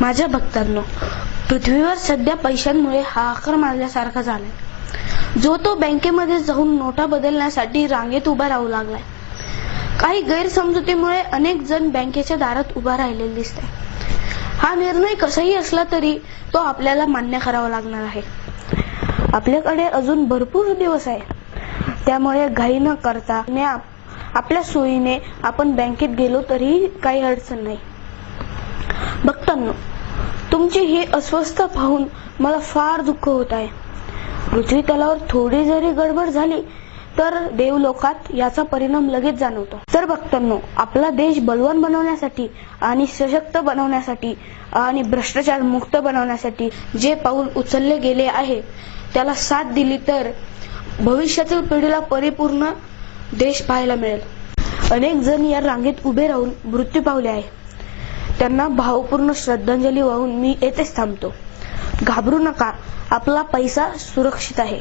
माझ्या भक्तांनो, पृथ्वीवर सध्या पैशांमुळे हाहाकार माजल्यासारखा झालाय। जो तो बँकेमध्ये जाऊन नोटा बदलण्यासाठी रांगेत उभा राहू लागलाय। काही गैरसमजुतीमुळे अनेक जण बँकेच्या दारात उभा राहिलेले दिसत आहे। हा निर्णय कसाही असला तरी तो आपल्याला मान्य करावा लागणार आहे। आपल्याकडे अजून भरपूर दिवस आहे, त्यामुळे घाई न करता आपल्या सोयीने आपण बँकेत गेलो तरी काही अडचण नाही। भक्तांनो, तुमची ही अस्वस्थता पाहून मला फार दुःख होत आहे। पृथ्वी तलावर थोडी जरी गडबड झाली तर देवलोकात याचा परिणाम लगेच जाणवतो। तर भक्तांनो, आपला देश बलवान बनवण्यासाठी आणि सशक्त बनवण्यासाठी आणि भ्रष्टाचार मुक्त बनवण्यासाठी जे पाऊल उचलले गेले आहे त्याला साथ दिली तर भविष्यातील पिढीला परिपूर्ण देश पाहायला मिळेल। अनेक जण या रांगेत उभे राहून मृत्यू पावले आहे। त्यांना भावपूर्ण श्रद्धांजली वाहून मी येथेच थांबतो। घाबरू नका, आपला पैसा सुरक्षित आहे।